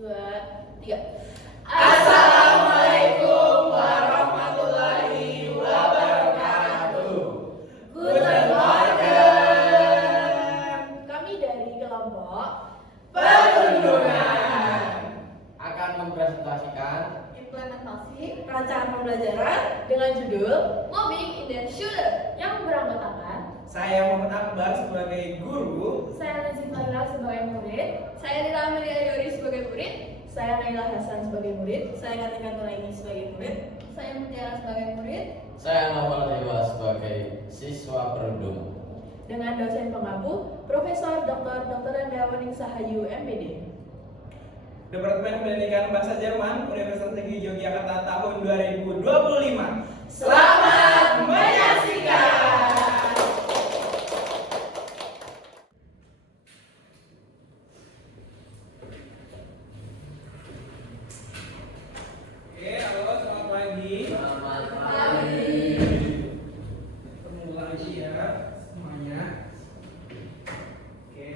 2, 3. Assalamualaikum warahmatullahi wabarakatuh. Guten Morgen. Kami dari kelompok Perundungan akan mempresentasikan implementasi rancangan pembelajaran dengan judul Mobbing in the Schule yang beranggotakan saya Muhammad Akbar sebagai guru, saya Nancy Farila sebagai murid, saya Dila Amelia Yori sebagai murid, saya Naila Hasan sebagai murid, saya Katika Nuraini sebagai murid, saya Mutiara sebagai murid, Saya Novel Dewa sebagai siswa perundung. dengan dosen pengampu Profesor Dr. Anda Wening Sahayu MPD. Departemen Pendidikan Bahasa Jerman, Universitas Negeri Yogyakarta tahun 2025. Selamat menyaksikan. Oke, halo, selamat pagi. Selamat Ketemu lagi ya semuanya. Oke.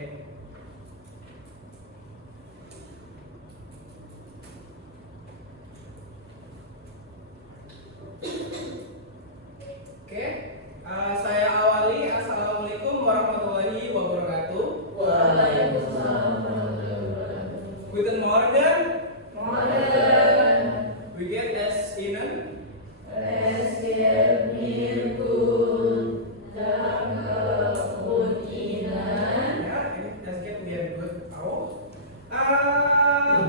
Oke, saya awali. Assalamualaikum warahmatullahi wabarakatuh. Guten Morgen. Wie geht es Ihnen? Ya, das geht mir gut auch.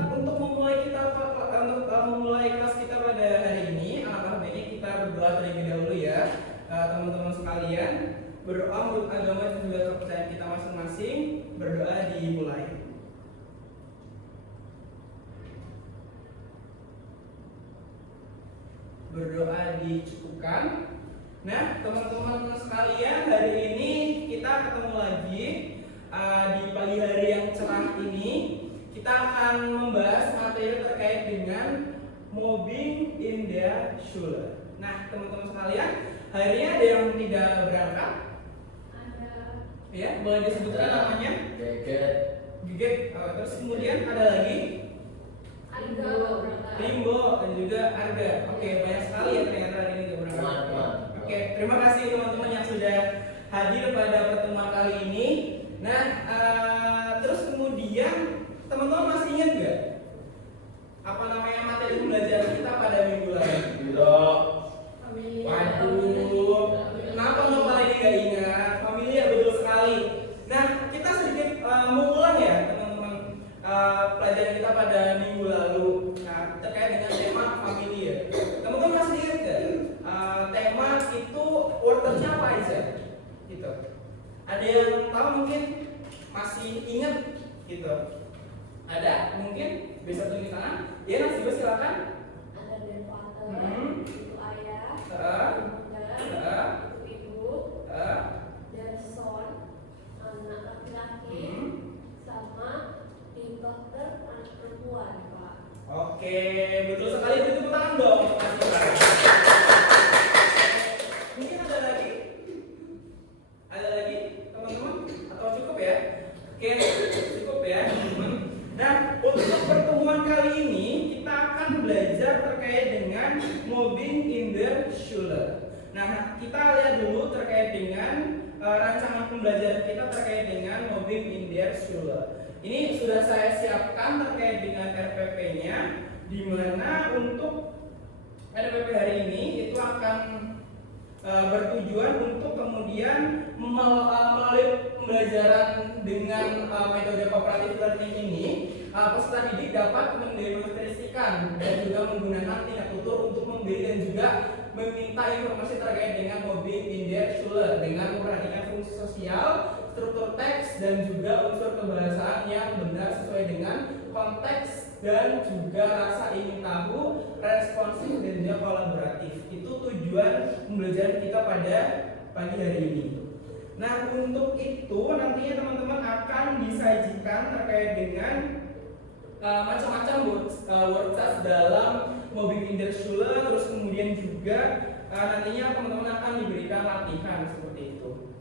Untuk memulai kelas kita pada hari ini, alangkah baiknya kita berdoa terlebih dahulu ya, teman-teman sekalian. Berdoa menurut agama dan juga kepercayaan kita masing-masing. Berdoa dimulai. Berdoa dicukupkan. Nah, teman-teman sekalian, hari ini kita ketemu lagi di pagi hari yang cerah ini. Kita akan membahas materi terkait dengan mobbing in the Schule. Nah, teman-teman sekalian, hari ini ada yang tidak berangkat? Ya, boleh disebutkan namanya? Geget. Giget. Terus kemudian ada lagi? Rimbo dan juga Arga. Oke, banyak sekali ya ternyata hari ini tidak berangkat. Teman-teman. Oke, terima kasih teman-teman yang sudah hadir pada pertemuan kali ini. Nah, terus kemudian teman-teman masih ingat nggak apa namanya materi pembelajaran kita pada minggu lalu? Waduh, kenapa nopal ini nggak ingat? Familia betul sekali. Nah, kita sedikit mengulang ya teman-teman pelajaran kita pada minggu lalu. Nah, terkait dengan tema familia. Teman-teman masih ingat nggak? Tema itu wordnya apa aja? Gitu. Ada yang tahu mungkin masih ingat gitu? Ada? Mungkin bisa tunjuk tangan? Ya, Nas juga silakan. Oke, betul sekali. Beri tepuk tangan dong. Mungkin ada lagi? Ada lagi, teman-teman? Atau cukup ya? Oke, cukup ya, teman-teman. Nah, untuk pertemuan kali ini kita akan belajar terkait dengan mobbing in the Schule. Nah, kita lihat dulu terkait dengan rancangan pembelajaran kita terkait dengan mobbing in the Schule. Ini sudah saya siapkan terkait dengan RPP-nya, di mana untuk RPP hari ini itu akan bertujuan untuk kemudian melalui pembelajaran dengan metode cooperative learning ini, peserta didik dapat mendiagnostiskan dan juga menggunakan tindak tutur untuk memberi dan juga meminta informasi terkait dengan mobbing in the Schule dengan memperhatikan fungsi sosial, struktur teks dan juga unsur kebahasaan yang benar sesuai dengan konteks dan juga rasa ingin tahu, responsif dan juga kolaboratif. Itu tujuan pembelajaran kita pada pagi hari ini. Nah, untuk itu nantinya teman-teman akan disajikan terkait dengan macam-macam worksheet dalam mobbing in the Schule, terus kemudian juga nantinya teman-teman akan diberikan latihan seperti itu.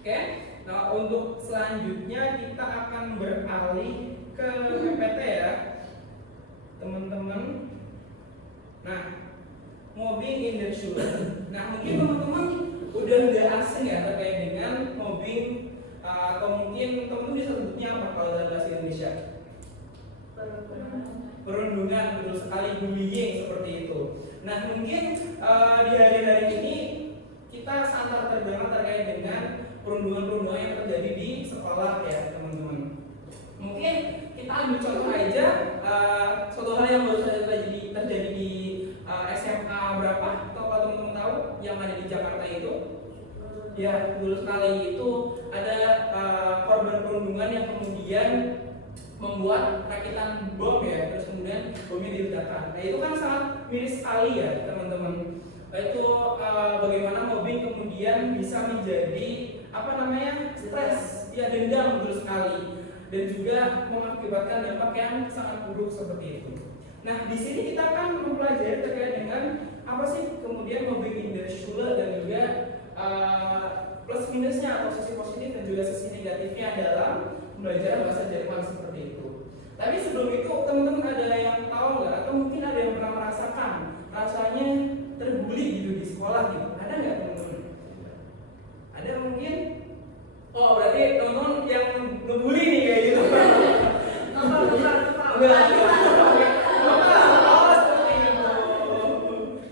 Oke? Nah, untuk selanjutnya kita akan beralih ke PPT ya. teman-teman. Nah, mobbing in the Schule. Nah, mungkin teman-teman udah nggak asing ya terkait dengan mobbing, atau mungkin teman-teman bisa sebutnya apa kalau dalam bahasa Indonesia? Perundungan, betul sekali, bullying seperti itu. Nah, mungkin di hari-hari ini kita sangat terdengar terkait dengan perundungan-perundungan yang terjadi di sekolah ya teman-teman. Mungkin kita ambil contoh aja suatu hal yang baru saja terjadi di SMA berapa? Atau kalau teman-teman tahu yang ada di Jakarta itu? Ya, betul sekali, itu ada korban perundungan yang kemudian membuat rakitan bom ya, terus kemudian bomnya diledakkan. Nah, itu kan sangat miris sekali ya teman-teman. Itu bagaimana mobbing kemudian bisa menjadi stres, ya, dendam, betul sekali, dan juga mengakibatkan dampak yang sangat buruk seperti itu. Nah, di sini kita akan mempelajari terkait dengan apa sih kemudian mobbing in der Schule dan juga plus minusnya atau sisi positif dan juga sisi negatifnya dalam belajar bahasa Jerman seperti itu. Tapi sebelum itu teman-teman ada yang tahu nggak atau mungkin ada yang pernah merasakan rasanya terbully gitu di sekolah gitu? Ada nggak teman-teman? Ada mungkin? Oh, berarti teman-teman yang ngebully nih kayak gitu.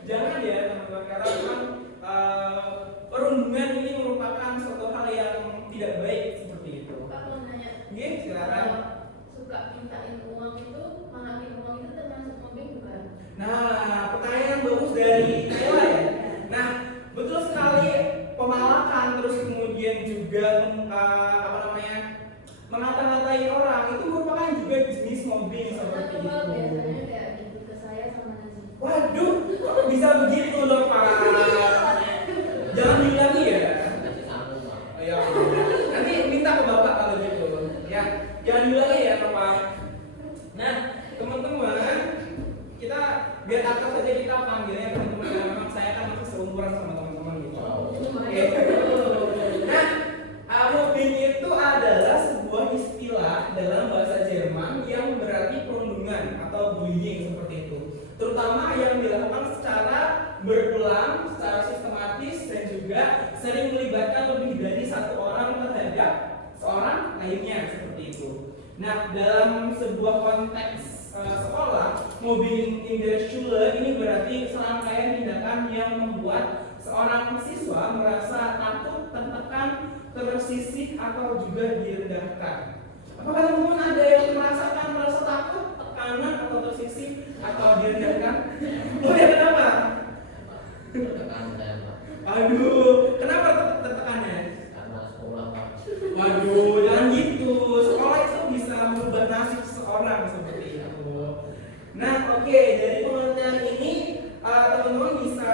Jangan ya teman-teman, karena memang perundungan ini merupakan suatu hal yang tidak baik seperti itu. Kak mau nanya. Oke, silakan. Suka mintain uang itu, manakin uang itu termasuk mobbing bukan? Nah, pertanyaan yang bagus dari Nayla ya. Nah, betul sekali, pemalakan terus kemudian juga mengata-ngatain orang itu merupakan juga jenis mobbing seperti itu. Biasanya kayak gitu ke saya sama Najib. Waduh, kok bisa begitu dong Pak? Jangan diulangi ya. Oh, ya. Nanti minta ke Bapak kalau gitu. Ya, jangan diulangi ya Bapak. Nah, teman-teman, kita biar akrab saja kita panggilnya teman-teman, karena memang saya kan masih seumuran sama teman-teman gitu. Oke. Nah, mobbing itu adalah sebuah istilah dalam bahasa Jerman yang berarti perundungan atau bullying seperti itu. Terutama yang dilakukan secara berulang, secara sistematis dan juga sering melibatkan lebih dari satu orang terhadap seorang lainnya seperti itu. Nah, dalam sebuah konteks sekolah, mobbing in der Schule ini berarti serangkaian tindakan yang membuat seorang siswa merasa takut, tertekan, tersisih atau juga direndahkan. Apakah teman-teman ada yang merasa takut, tekanan atau tersisih atau direndahkan? Oh ya, kenapa? Tertekan saya Pak. Aduh, kenapa tertekannya? Karena sekolah Pak. Waduh, jangan gitu. Sekolah itu bisa merubah nasib seseorang seperti itu. Nah, oke, dari pengertian ini teman-teman bisa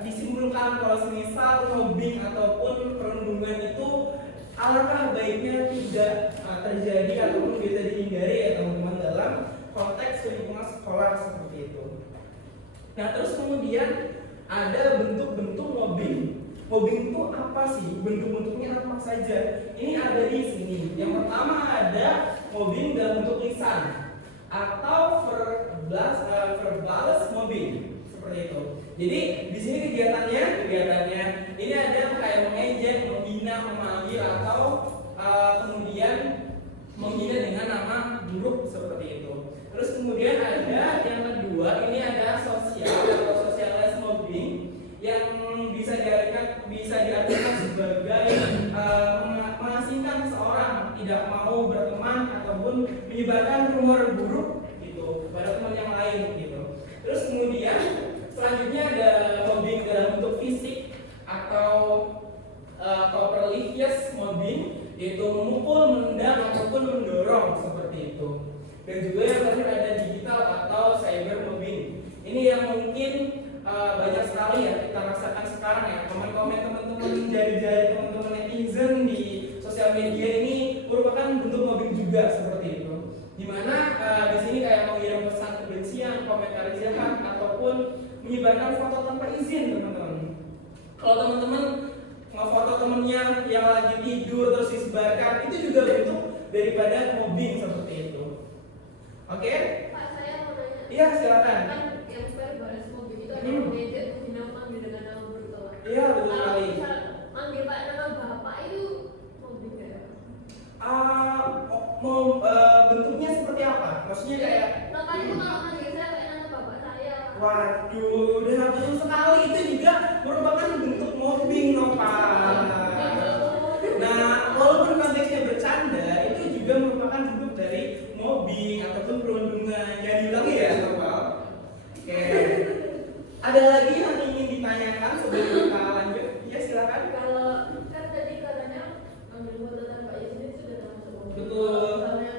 disimpulkan kalau semisal mobbing ataupun perundungan itu alangkah baiknya tidak terjadi ataupun bisa dihindari ya teman-teman dalam konteks lingkungan sekolah seperti itu. Nah, terus kemudian ada bentuk-bentuk mobbing. Mobbing itu apa sih? Bentuk-bentuknya apa saja? Ini ada di sini. Yang pertama ada mobbing dalam bentuk lisan atau verbales mobbing seperti itu. Jadi di sini kegiatannya ini ada kayak mengejek, menghina, memanggil atau kemudian menghina dengan nama buruk seperti itu. Terus kemudian ada yang kedua, ini ada sosial atau socialized mobbing yang bisa diartikan sebagai mengasingkan seseorang, tidak mau berteman ataupun menyebarkan rumor buruk gitu pada teman yang lain gitu. Terus kemudian selanjutnya ada mobbing dalam bentuk fisik atau coercive mobbing, yaitu memukul, menendang ataupun mendorong seperti itu. Dan juga yang terakhir ada digital atau cyber mobbing. Ini yang mungkin banyak sekali ya kita rasakan sekarang ya. Komen-komen teman-teman, jari-jari teman-teman netizen di sosial media ini merupakan bentuk mobbing juga seperti itu. Dimana di sini kayak mengirim pesan kebencian, komentar jahat ataupun menyebarkan foto tanpa izin teman-teman. Kalau teman-teman ngefoto temennya yang lagi tidur terus disebarkan, itu juga bentuk daripada mobbing seperti itu. Oke? Pak, saya mau nanya Iya, silakan. Kan yang baris mobil itu ada Hmm. gadget final manggil dengan nama brutal. Iya, betul Kalau sekali. misal manggil pak nama bapak itu mobil ya. Bentuknya seperti apa? Maksudnya kayak Namanya itu kalau manggil saya kayak nama bapak saya. waduh, udah betul sekali, itu juga merupakan bentuk mobbing loh Pak. Nah, walaupun konteksnya bercanda, itu juga merupakan bentuk dari mobbing ataupun perundungan. Jangan diulangi ya, Pak. Oke. Ada lagi yang ingin ditanyakan sebelum kita lanjut? Ya, silakan. Kalau kan tadi katanya ambil foto tanpa izin itu sudah termasuk mobbing. Betul. Misalnya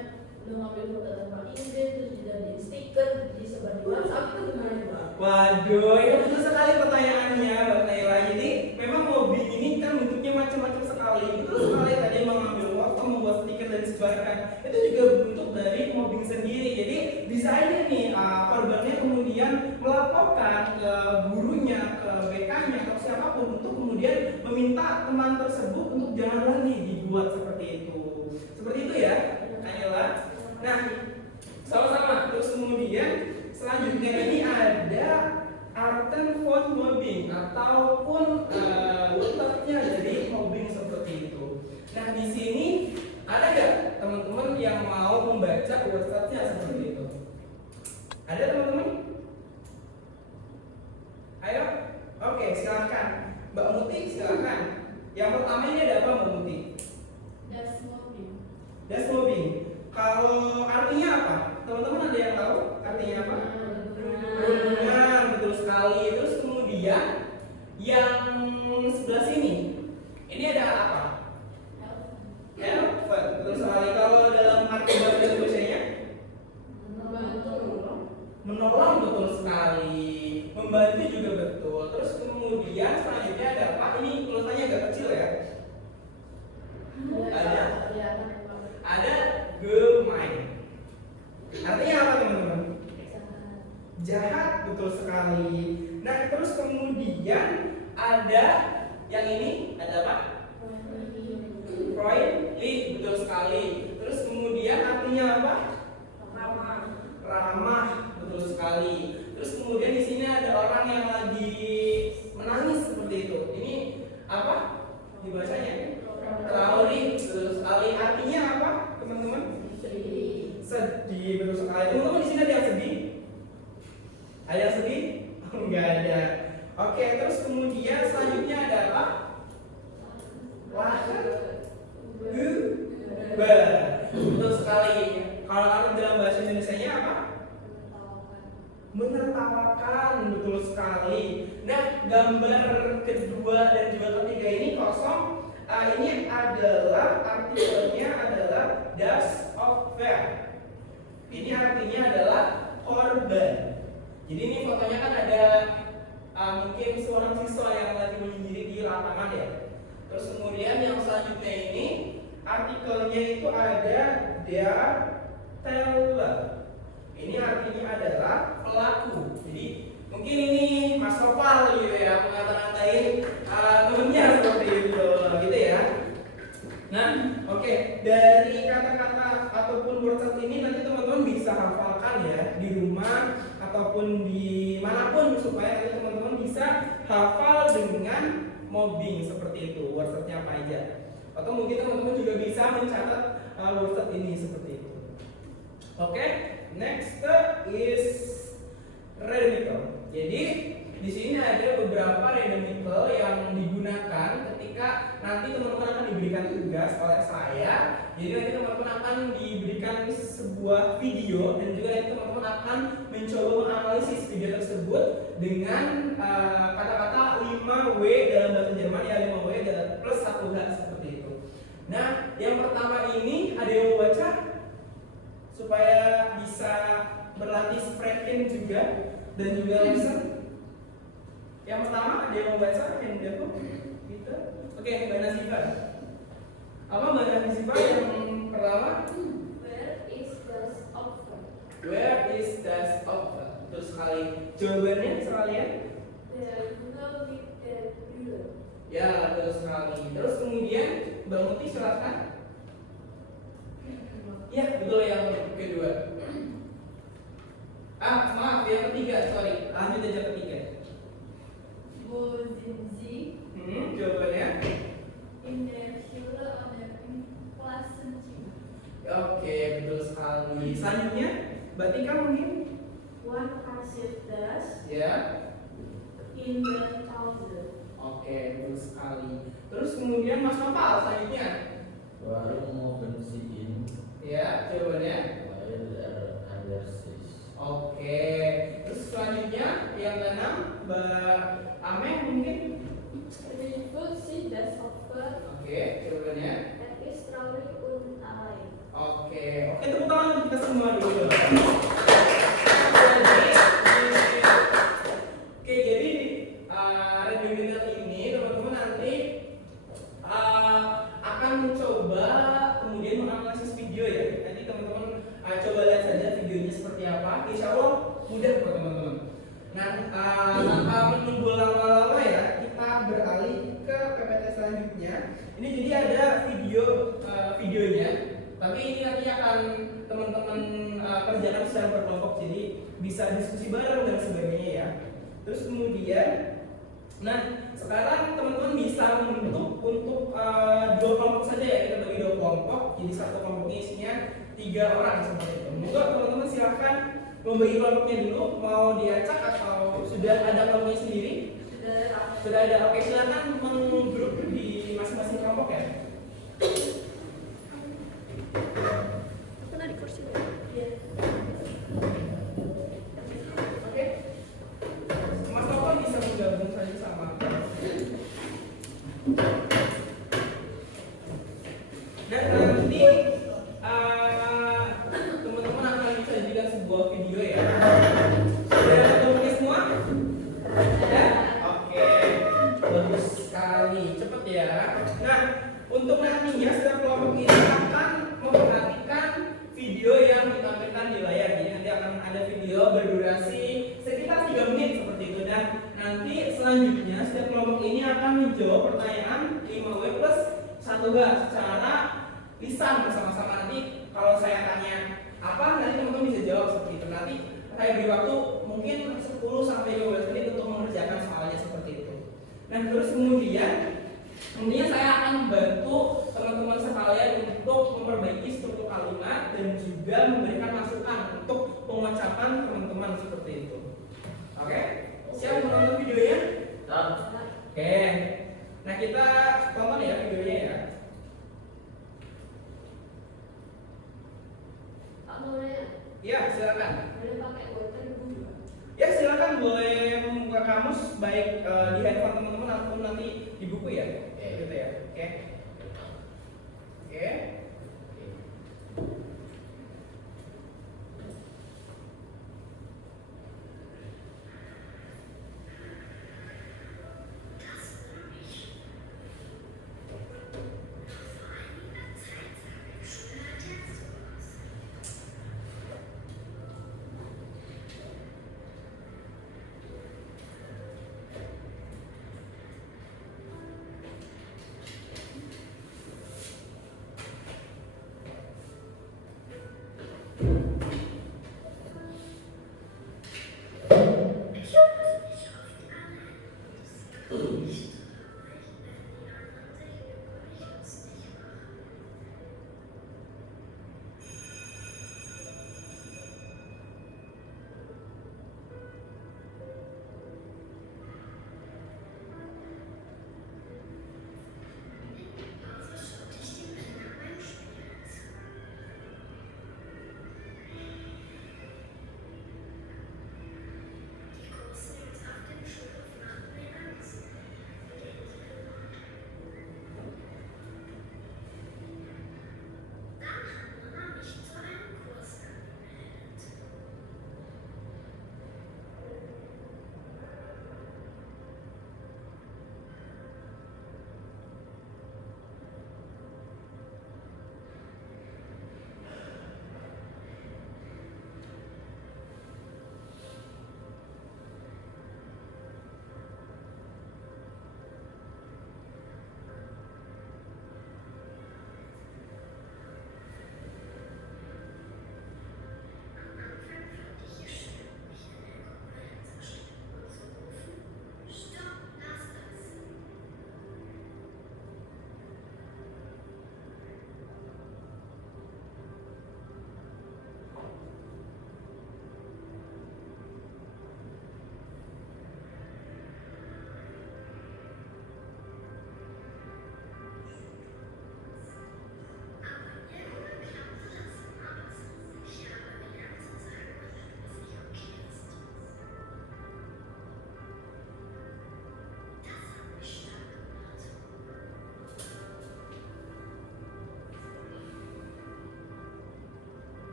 udah ngambil foto tanpa izin terus dijadiin stiker disebar di WhatsApp itu gimana Pak? Waduh, itu betul sekali pertanyaannya, Mbak Naila. Jadi memang mobbing ini kan bentuknya macam-macam sekali. Betul sekali tadi mengambil foto, membuat stiker dan disebarkan. Itu juga bentuk dari mobbing sendiri. Jadi bisa aja nih korbannya kemudian melaporkan ke gurunya, ke BK-nya atau siapapun untuk kemudian meminta teman tersebut untuk jangan lagi dibuat seperti itu. Seperti itu ya, Naila. Nah, sama-sama. Terus kemudian selanjutnya ini ada Arten von mobbing ataupun letaknya dari mobbing seperti itu. Nah di sini ada nggak teman-teman yang mau membaca websitenya seperti itu? Ada teman-teman? Ayo, oke silakan. Mbak Muti silakan. Yang pertama ini ada apa Mbak Muti? Das mobbing. Das mobbing. Kalau artinya apa? Teman-teman ada yang tahu artinya apa? Perundungan, betul sekali. Terus kemudian yang sebelah sini, ini ada apa? Helper, betul sekali. Kalau dalam arti bahasa Indonesianya, menolong, betul sekali. Membantu juga betul. Terus kemudian selanjutnya ada apa? Ini tulisannya agak kecil ya. Ada gemein. Artinya apa teman-teman? Jahat, betul sekali. Nah terus kemudian ada yang ini ada apa? Friendly, betul sekali. Terus kemudian artinya apa? Ramah, betul sekali. Terus kemudian di sini ada orang yang lagi menangis seperti itu. Ini apa? Dibacanya? Traurig, betul sekali. Artinya apa, teman-teman? Sedih, betul sekali. Teman-teman di sini ada yang sedih? Ada yang sedih? Enggak ada. Oke, terus kemudian selanjutnya ada apa? Betul sekali. Kalau arti dalam bahasa Indonesianya apa? Menertawakan, betul sekali. Nah, gambar kedua dan juga ketiga ini kosong. Ini adalah artikelnya adalah das Opfer. Ini artinya adalah korban. Jadi ini fotonya kan ada mungkin seorang siswa yang lagi menyendiri di lapangan ya. Terus kemudian yang selanjutnya ini artikelnya itu ada der teller. Ini artinya adalah pelaku. Jadi mungkin ini Mas Nopal gitu ya mengata-ngatain temennya seperti itu, gitu ya. Nah, oke. Dari kata-kata ataupun word ini nanti teman-teman bisa hafalkan ya di rumah ataupun di manapun supaya nanti teman-teman bisa hafal dengan mobbing seperti itu. Wordnya apa aja? Atau mungkin teman-teman juga bisa mencatat word ini seperti itu. Oke, next is radical. Jadi di sini ada beberapa radical yang digunakan ketika nanti teman-teman akan diberikan tugas oleh saya. Jadi nanti teman-teman akan diberikan sebuah video dan juga nanti teman-teman akan mencoba menganalisis video tersebut dengan kata-kata 5W dalam bahasa Jerman ya 5W plus 1H seperti itu. Nah, yang pertama ini ada yang mau baca supaya bisa berlatih sprechen juga dan juga listen. Yang pertama ada yang mau baca yang jago gitu. Oke, Mbak Nasifa. Apa Mbak Nasifa yang pertama? Where is das Opfer? Where is das Opfer? Terus sekali. Jawabannya sekalian? Der Junge mit der Brille. Ya, terus sekali. Terus kemudian Mbak Muti silakan. Ya, betul yang kedua. Lanjut aja ketiga. Wo sind Sie? Jawabannya. In der Schule oder im Klassenzimmer? Oke, betul sekali. Selanjutnya, Mbak Tika mungkin? Wann passiert das? Ya. In der Pause. Oke, betul sekali. Terus kemudian Mas Nopal selanjutnya. Warum haben Sie ihn? Ya, jawabannya. Weil under sich. Oke. Terus selanjutnya yang keenam, Mbak Ameh mungkin? Wie fühlt sich das Opfer? Oke, jawabannya. Ist traurig und allein. Oke, tepuk tangan untuk kita semua dulu. Jadi di reunion ini teman-teman nanti akan mencoba kemudian menganalisis video ya. Nanti teman-teman coba lihat saja videonya seperti apa. Insya Allah mudah buat teman-teman. Nah, tanpa menunggu lama-lama ya, kita beralih ke PPT selanjutnya. Ini jadi ada videonya. Tapi ini nanti akan teman-teman kerjakan secara berkelompok, jadi bisa diskusi bareng dan sebagainya ya. Terus kemudian, nah sekarang teman-teman bisa membentuk untuk 2 kelompok saja ya, kita bagi 2 kelompok, jadi satu kelompoknya isinya 3 orang seperti itu. Moga teman-teman silahkan membagi kelompoknya dulu, mau diacak atau sudah ada kelompoknya sendiri? Sudah ada. Oke, silahkan menggrup di masing-masing kelompok ya. Pernah di kursi? Iya. Oke. Mas Nopal bisa menggabung saja sama aku. Dan nanti teman-teman akan disajikan sebuah video ya. Sudah ada semua? Ya? Oke. Bagus sekali. Cepet ya. Nah, untuk nantinya setiap kelompok ini akan memperhatikan video yang ditampilkan di layar. Jadi nanti akan ada video berdurasi sekitar 3 menit seperti itu. Dan nanti selanjutnya setiap kelompok ini akan menjawab pertanyaan 5W plus 1H secara lisan bersama-sama. Nanti kalau saya tanya apa, nanti teman-teman bisa jawab seperti itu. Nanti saya beri waktu mungkin 10 sampai 15 menit untuk mengerjakan soalnya seperti itu. Nah, terus kemudian saya akan membantu teman-teman sekalian untuk memperbaiki struktur kalimat dan juga memberikan masukan untuk pengucapan teman-teman seperti itu. Oke? Siap menonton videonya? Oke. Nah, kita tonton ya videonya ya. Pak boleh? Iya, silakan. Boleh pakai water juga? Ya, silakan boleh membuka kamus baik di handphone teman-teman ataupun nanti di buku ya. Gitu ya. Oke. Oke.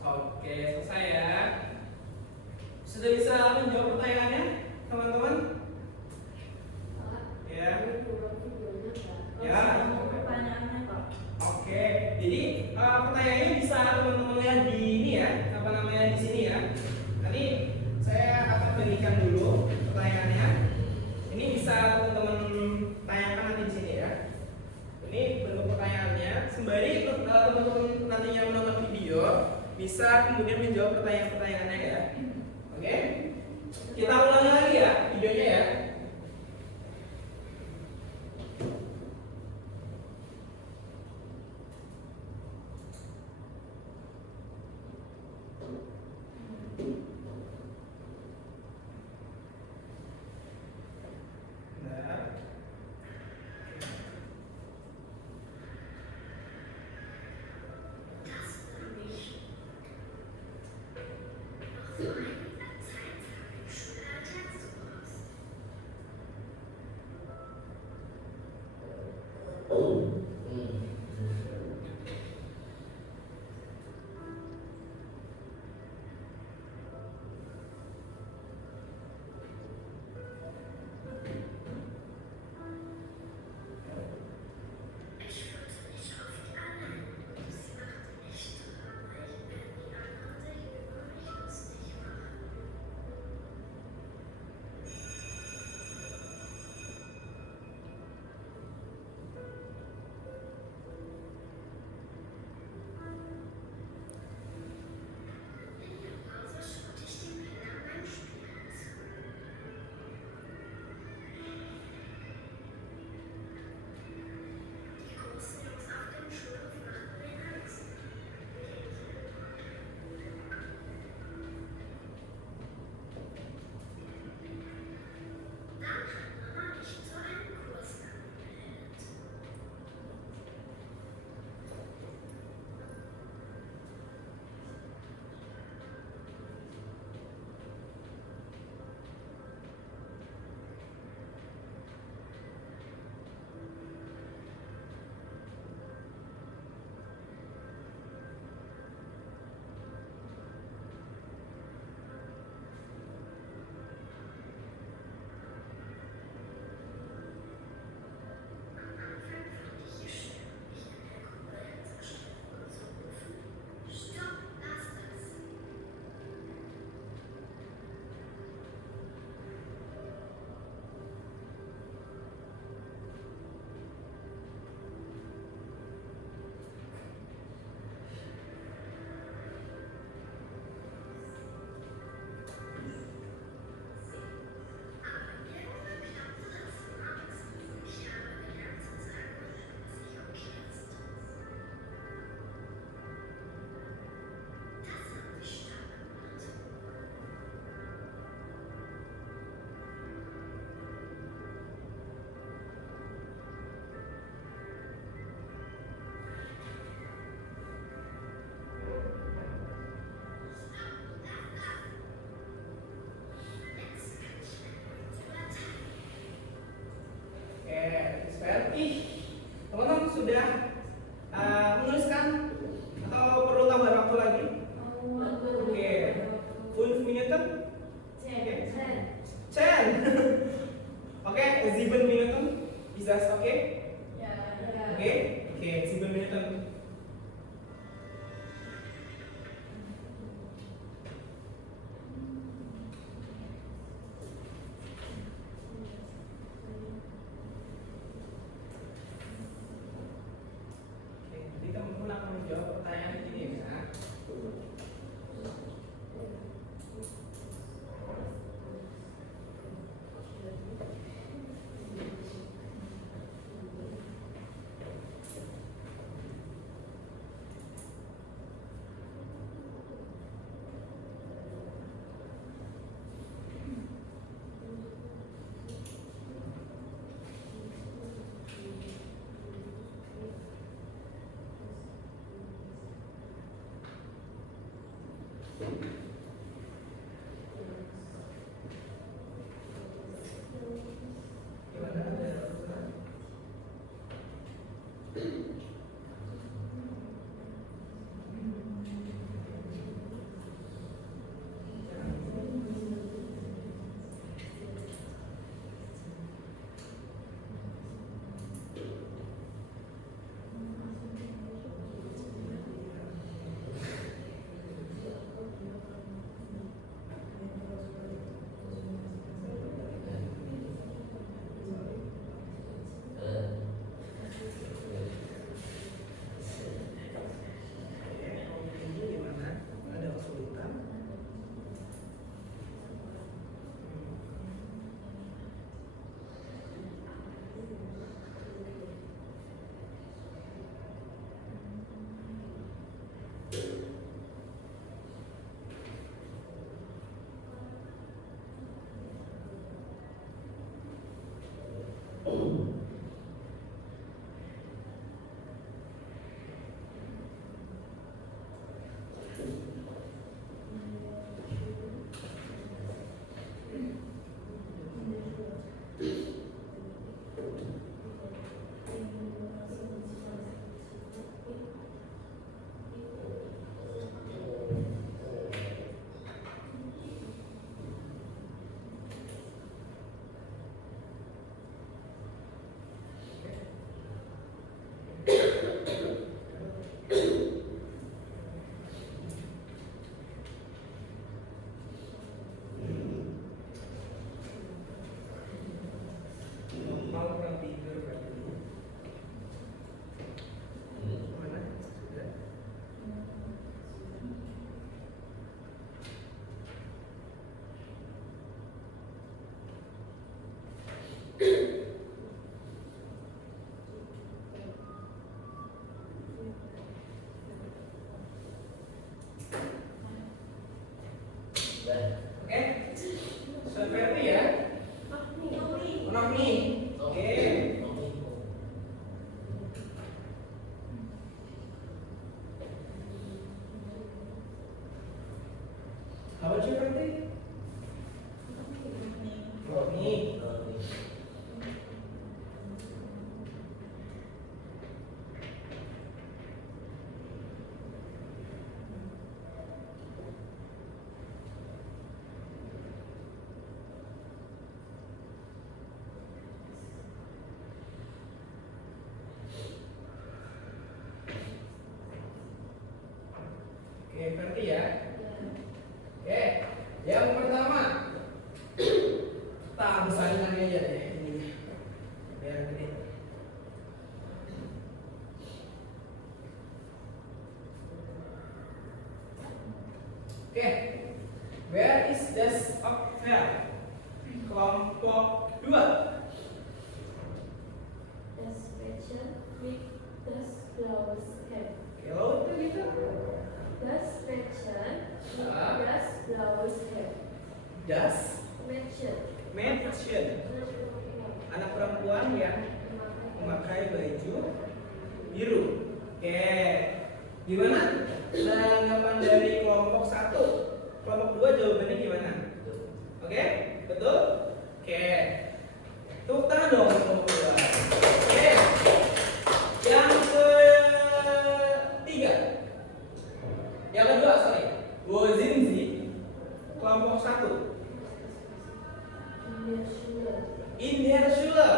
Oke, selesai ya. Sudah bisa menjawab pertanyaannya, teman-teman? Ya. Ya. Pertanyaannya Pak. Oke, jadi pertanyaannya bisa teman-teman lihat di ini ya, apa namanya di sini ya. Nanti saya akan berikan dulu pertanyaannya. Ini bisa teman-teman tanyakan nanti di sini ya. Ini bentuk pertanyaannya. Sembari teman-teman nantinya menonton video, bisa kemudian menjawab pertanyaan-pertanyaannya ya. Oke, kita ulangi lagi ya videonya ya. Bentar. Ih, teman-teman sudah menuliskan atau perlu tambahan waktu lagi? Oke, 5 Minuten? Oke, 10. Oke, 7 Minuten? Bisa oke? Oke, 7 Minuten. Jadi teman-teman akan menjawab pertanyaan ini ya. What's your birthday? Roni. Oke, berarti ya. Oke, yang pertama kita besarin aja deh ini biar gede. Oke, where is this up there? Kelompok 2. Das Mädchen mit das blaues Hemd. Kalau itu gitu. Das Mädchen mit Ah. das blaues Hemd. Das Mädchen. Mädchen, anak perempuan yang memakai baju biru. Oke, gimana tanggapan dari kelompok 1? Kelompok 2 jawabannya gimana? Oke, betul? Oke, tepuk tangan dong kelompok 2. Oke, yang ketiga, yang kedua sorry, Wozinzi, kelompok 1. In der Schule. In der Schule.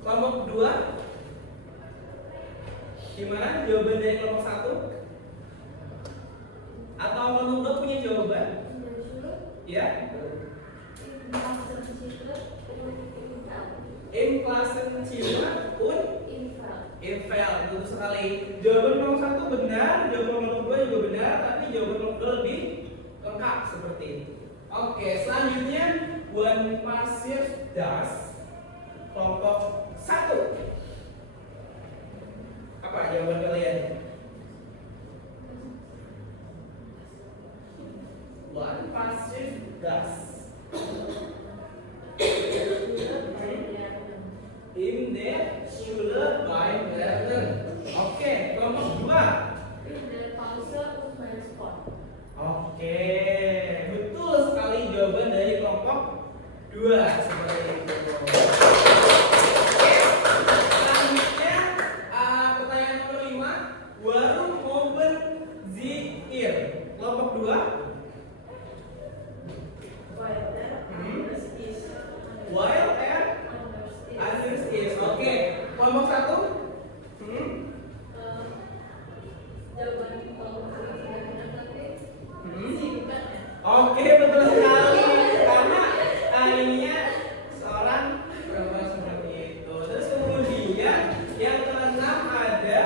Kelompok 2. Gimana jawaban dari kelompok 1? Atau kelompok 2 punya jawaban? In der Schule. Ya. In Klassenschule. In Klassenzimmer und Infall. Infel. Betul sekali. Jawaban kelompok 1 benar, jawaban kelompok 2 juga benar, tapi jawaban kelompok 2 lebih lengkap seperti itu. Oke, selanjutnya One passive das kelompok 1. Apa jawaban kalian? One passive das. In der Schule beim Lernen. Oke, kelompok 2. In der Pause und beim Sport. Oke, betul sekali jawaban dari kelompok 2 seperti itu. Oke, selanjutnya pertanyaan nomor 5. Warum oben Sie ihr? Kelompok 2. Weil der anders ist. While others is. Oke, kelompok 1. Jawaban kelompok satu sudah benar tapi Hmm? sih bukan ya? Oke, betul sekali. Karena ininya seorang perempuan seperti itu. Terus kemudian yang keenam ada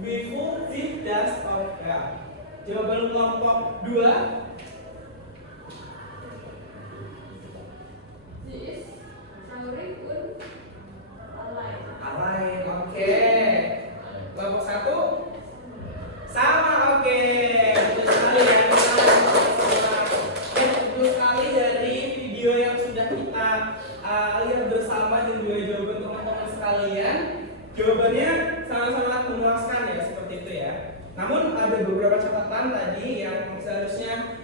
Wie sieht das aus? Ya. Jawaban kelompok 2. Sie ist traurig und allein. Alright, oke. Kelompok 1 sama, oke. Betul sekali ya. Betul sekali dari video yang sudah kita lihat bersama dan juga jawaban teman-teman sekalian. Jawabannya sangat-sangat memuaskan ya, seperti itu ya. Namun ada beberapa catatan tadi yang seharusnya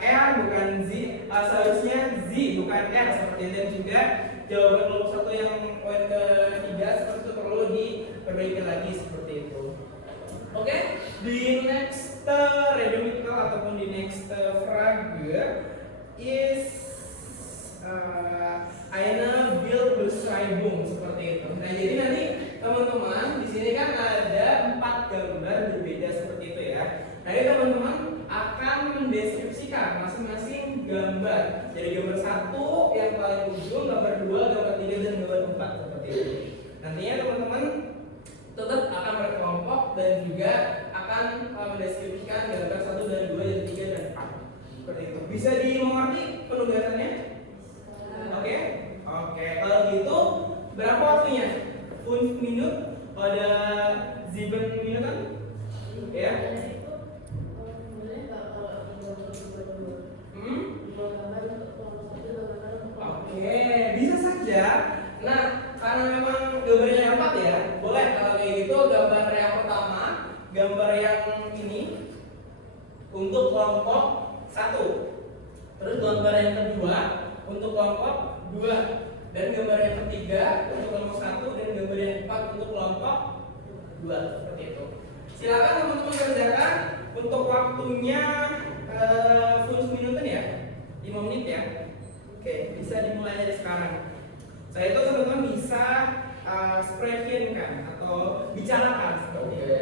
R bukan Z, seharusnya Z bukan R seperti itu, dan juga jawaban kelompok 1 yang poin ketiga seperti itu perlu diperbaiki lagi seperti itu. Oke, di next Redomical ataupun di next Frage is eine Bildbeschreibung seperti itu. Nah, jadi nanti teman-teman di sini kan ada 4 gambar berbeda seperti itu ya. Nanti teman-teman akan mendeskripsikan masing-masing gambar. Jadi gambar 1 yang paling ujung, gambar 2, gambar 3 dan gambar 4 seperti itu. Nantinya teman-teman tetap akan berkelompok dan juga akan mendeskripsikan gambar 1 dan 2 dan 3 dan 4 seperti itu. Bisa dimengerti penugasannya? Oke. Kalau gitu berapa waktunya? 5 menit ada 7 menit kan? Ya. Oke, bisa saja. Nah, karena memang gambarnya yang 4 ya, boleh kalau kayak gitu gambar yang pertama, gambar yang ini untuk kelompok 1. Terus gambar yang kedua untuk kelompok 2. Dan gambar yang ketiga untuk kelompok 1 dan gambar yang keempat untuk kelompok 2. Seperti itu. Silakan teman-teman kerjakan untuk waktunya full minuten ya. 5 menit ya. Oke, bisa dimulai dari sekarang. Saya itu teman-teman bisa spreadkan atau bicarakan seperti itu.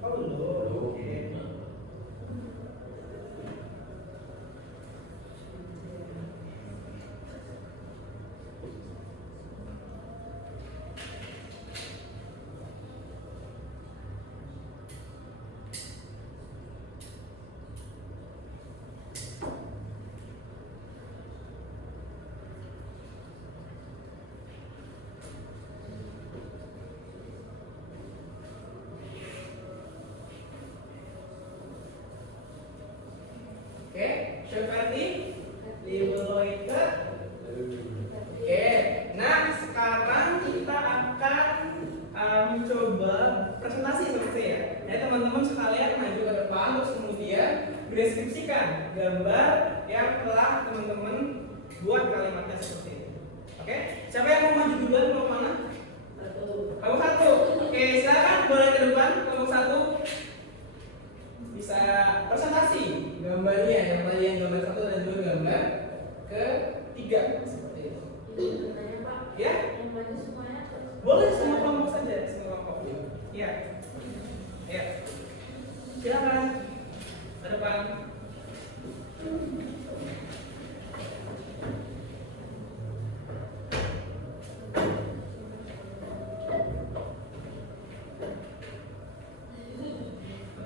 Oh belum. Oke. Oke, seperti Libeloide. Oke, nah sekarang kita akan mencoba presentasi seperti ya. Jadi teman-teman sekalian maju ke depan terus kemudian mendeskripsikan gambar yang telah teman-teman buat kalimatnya seperti ini. Oke, siapa yang mau maju duluan? Kelompok mana? Kelompok 1. Oke, silakan boleh ke depan. Kelompok 1 bisa presentasi gambarnya yang tadi yang gambar 1 dan juga gambar ketiga seperti itu. Ya? Boleh semua kelompok saja, semua kelompok. Ya. Ya. Silakan ke depan.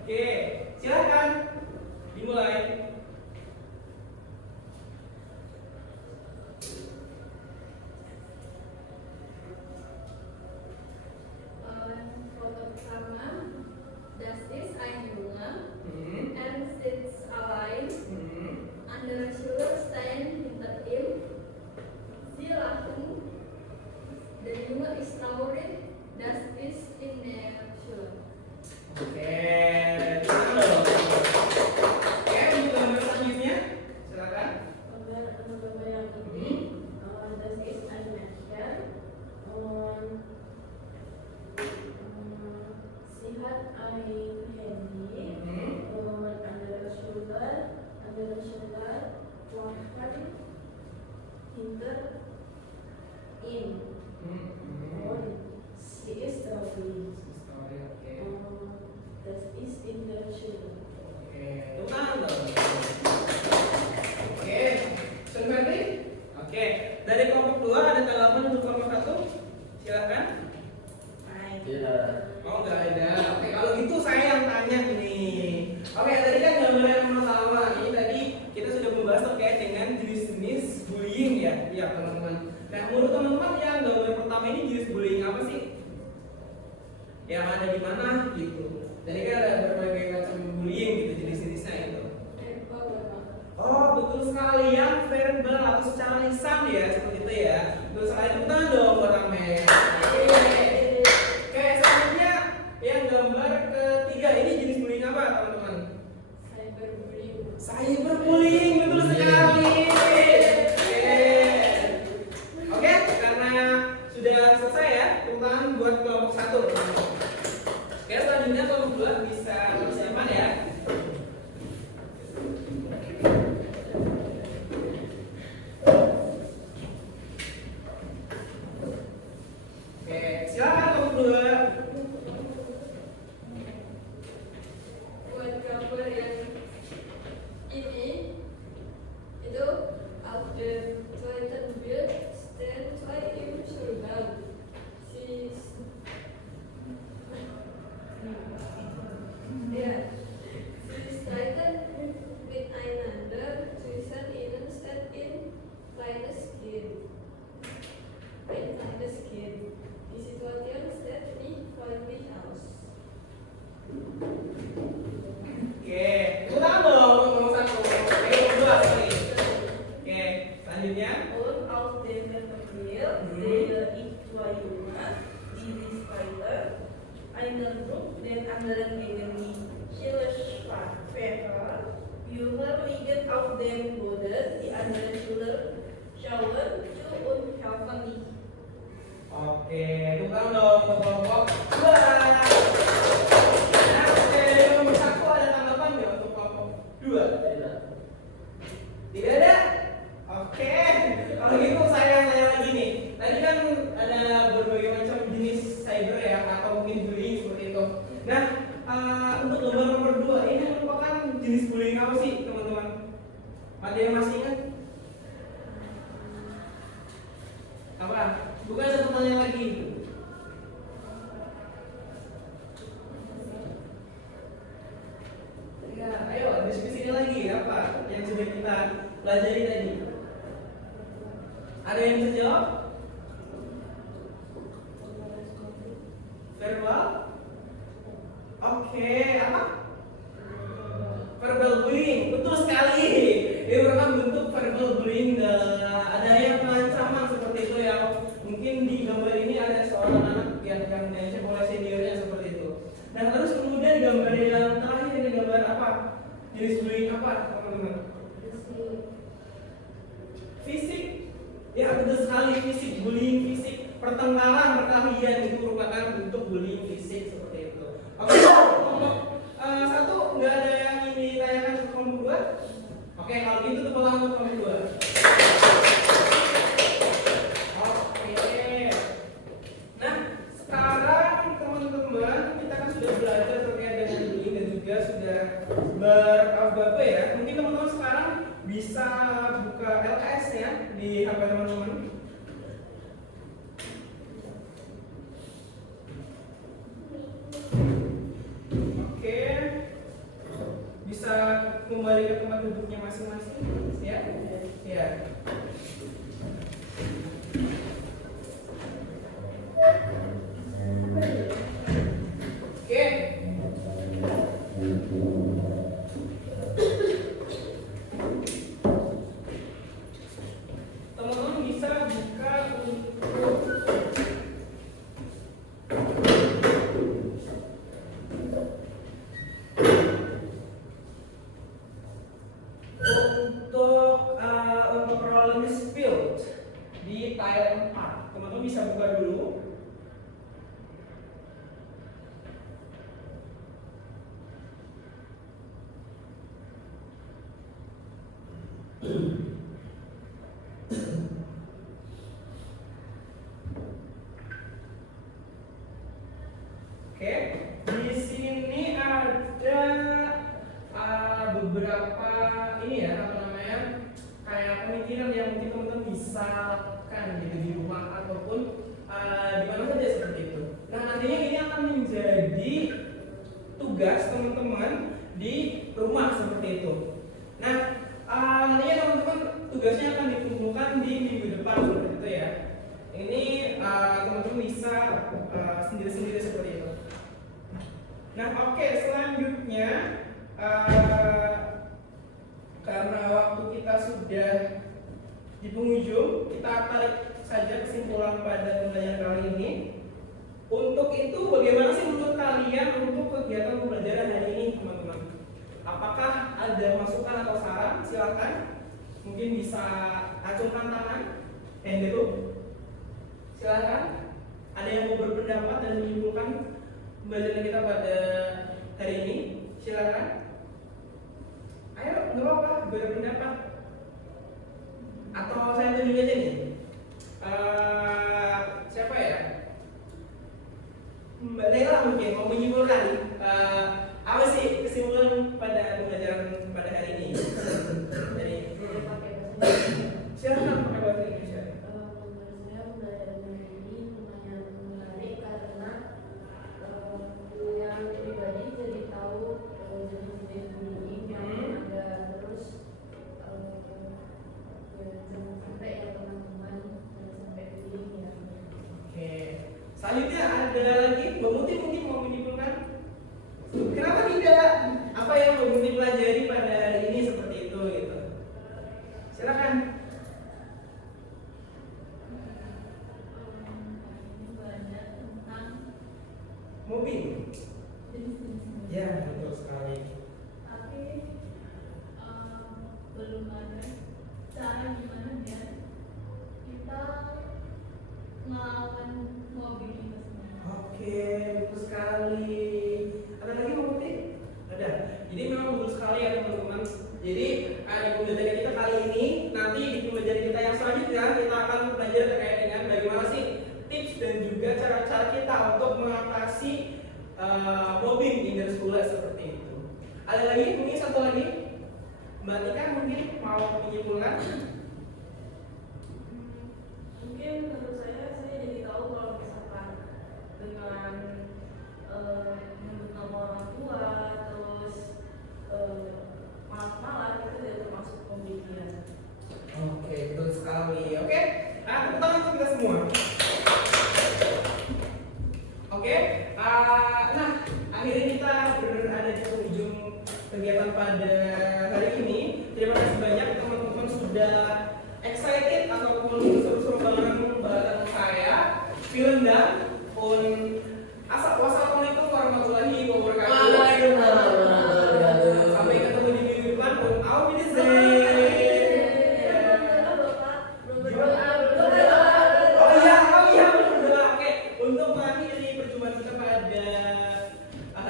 Oke, silakan dimulai. Foto pertama, das ist ein Junge, er sitzt allein, andere Schüler stehen hinter ihm, sie lachen, der Junge ist traurig, das ist in der Schule. Oke, silakan dong. Oke, untuk gambar selanjutnya, silakan. Gambar yang ini, das ist ein Mädchen und sie hat ein Handy und andere Schüler lachen hinter ihm und sie ist traurig. Das ist in der Schule. Oke, tukang dong. Oke, Sunferdi. Oke, dari kelompok 2 ada ada di mana gitu. Jadi kan ada berbagai macam bullying gitu jenis-jenisnya itu. Oh betul sekali, yang verbal atau secara lisan ya seperti itu ya. Betul sekali, tepuk tangan dong buat Amek. Oke, selanjutnya yang gambar ketiga ini jenis bullying apa teman-teman? Cyberbullying, betul sekali. Oke, karena sudah selesai ya, tepuk tangan buat kelompok 1. Oke, selanjutnya kelompok 2 bisa persiapan ya. Oke, silakan kelompok 2. Buat gambar yang ini itu auf dem zweiten Bild stehen zwei im Schulbau. Sie streiten miteinander, zwischen ihnen steht ein kleines Kind. Die Situation sieht nicht freundlich aus. Oke, tepuk tangan dong untuk nomor 1. Oke, nomor 2 lagi. Oke, selanjutnya. Und auf dem Papier sehe ich zwei Jungen, die sich streiten. Einer drückt den anderen gegen die Schillerpfeffer. Jünger liegen auf dem Boden, die anderen Schüler schauen zu und helfen nicht. Oke, tepuk tangan dong untuk kelompok 2. Nah, oke, nomor 1 ada tanggapan nggak untuk kelompok 2? Tidak ada? Oke, kalau gitu saya lagi nih. Tadi kan ada berbagai macam jenis cyber ya, atau mungkin bullying seperti itu. Nah, untuk gambar nomor 2 ini merupakan jenis bullying apa sih teman-teman? Ada yang masih ingat? Apa? Bukan satu tanya lagi. Ya, ayo diskusi lagi apa yang sudah kita pelajari tadi. Ada yang bisa jawab? Verbal? Oke, apa? Verbal bullying, betul sekali. Ini merupakan bentuk verbal bullying. Ada yang pengancaman seperti itu yang mungkin di gambar ini ada seorang anak yang akan diancam oleh seniornya seperti itu. Nah terus kemudian gambar yang terakhir ini gambar apa? Jenis bullying apa teman-teman? Fisik. Ya betul sekali, fisik, bullying fisik. Pertengkaran, perkelahian itu merupakan bentuk bullying fisik seperti itu. Oke, kelompok 1 nggak ada yang ingin ditanyakan ke kelompok 2? Oke, kalau gitu tepuk tangan untuk kelompok 2. Nah, sekarang teman-teman kita kan sudah belajar terkait dengan bullying dan juga sudah berapa ya. Mungkin teman-teman sekarang bisa buka LKS ya di HP teman-teman. Oke, bisa kembali ke tempat duduknya masing-masing ya. Ya. Oke. Teman-teman bisa buka untuk Rolling Field di tile 4. Teman-teman bisa buka dulu. Oke, di sini ada beberapa ini ya apa namanya kayak pemikiran yang mungkin teman-teman bisa lakukan gitu di rumah ataupun di mana saja seperti itu. Nah nantinya ini akan menjadi tugas teman-teman di rumah seperti itu. Nah nantinya teman-teman tugasnya akan dikumpulkan di minggu depan seperti itu ya. Ini teman-teman bisa sendiri-sendiri seperti itu. Nah, oke, selanjutnya karena waktu kita sudah di penghujung, kita tarik saja kesimpulan pada pembelajaran kali ini. Untuk itu, bagaimana sih menurut kalian untuk kegiatan pembelajaran hari ini, teman-teman? Apakah ada masukan atau saran? Silakan. Mungkin bisa acungkan tangan. Dulu. Silakan. Ada yang mau berpendapat dan menyimpulkan pembelajaran kita pada hari ini? Silakan. Ayo, nggak apa-apa, berpendapat. Atau saya tunjuk aja nih. Siapa ya? Mbak Lela mungkin mau menyimpulkan apa sih kesimpulan pada pembelajaran pada hari ini? Jadi, silakan pakai bahasa Indonesia. Menurut saya pembelajaran hari ini lumayan menarik karena yang pribadi jadi tahu jenis-jenis bullying yang ada, terus jangan sampai ya teman-teman, jangan sampai bullying ya. Oke. Selanjutnya ada lagi, Mbak Muti mungkin mau menyimpulkan. Kenapa tidak? Apa yang Mbak Muti pelajari pada hari ini seperti itu gitu? Silakan. Ini banyak tentang Mobbing. jenis-jenis Ya, betul sekali. tapi belum ada cara gimana ya kita melawan mobbing itu semua. Oke, betul sekali. Ada lagi Mbak Muti? Ada. Jadi memang betul sekali ya teman-teman. Jadi di pembelajaran kita kali ini, nanti di pembelajaran kita yang selanjutnya kita akan belajar terkait dengan bagaimana sih tips dan juga cara-cara kita untuk mengatasi mobbing di sekolah seperti itu. Ada lagi? Mungkin satu lagi. Mbak Tika mungkin mau menyimpulkan? Mungkin menurut saya jadi tahu kalau misalkan dengan menyebut nama orang tua, terus malas-malas itu tidak termasuk pembimbingan. Oke, betul sekali. Oke, tepuk tangan untuk kita semua. Oke, nah akhirnya kita berada di penghujung kegiatan pada hari ini. Terima kasih banyak teman-teman sudah excited ataupun seru-seru bareng saya. Vielen Dank und wassalamualaikum warahmatullahi wabarakatuh. Sampai ketemu di minggu depan und auf Wiedersehen. Oh iya berdoa. Oke, untuk mengakhiri perjumpaan kita pada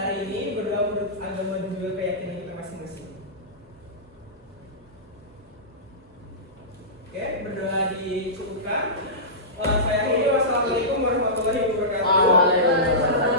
hari ini, berdoa menurut agama dan juga keyakinan kita masing-masing. Oke, berdoa dicukupkan. Saya akhiri, wassalamualaikum warahmatullahi wabarakatuh.